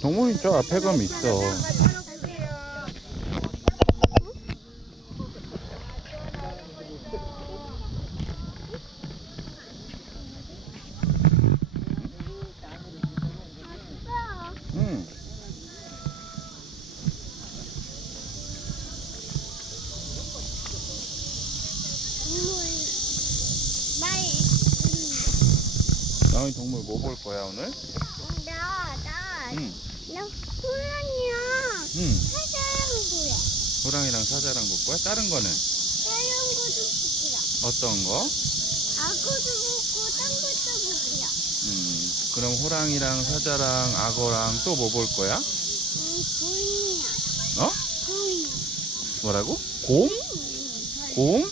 동물이 저 앞에 가면 있어. 응. 나이 동물 뭐 볼 거야 오늘? 나 나 응. 나 호랑이야. 응. 사자랑 보여. 호랑이랑 사자랑 볼 거야? 다른 거는 다른 것도 보고요. 어떤 거? 악어도 보고 딴 것도 보고요. 음. 그럼 호랑이랑 사자랑 악어랑 또 뭐 볼 거야? 음, 곰이야. 어? 곰. 뭐라고? 곰? 곰?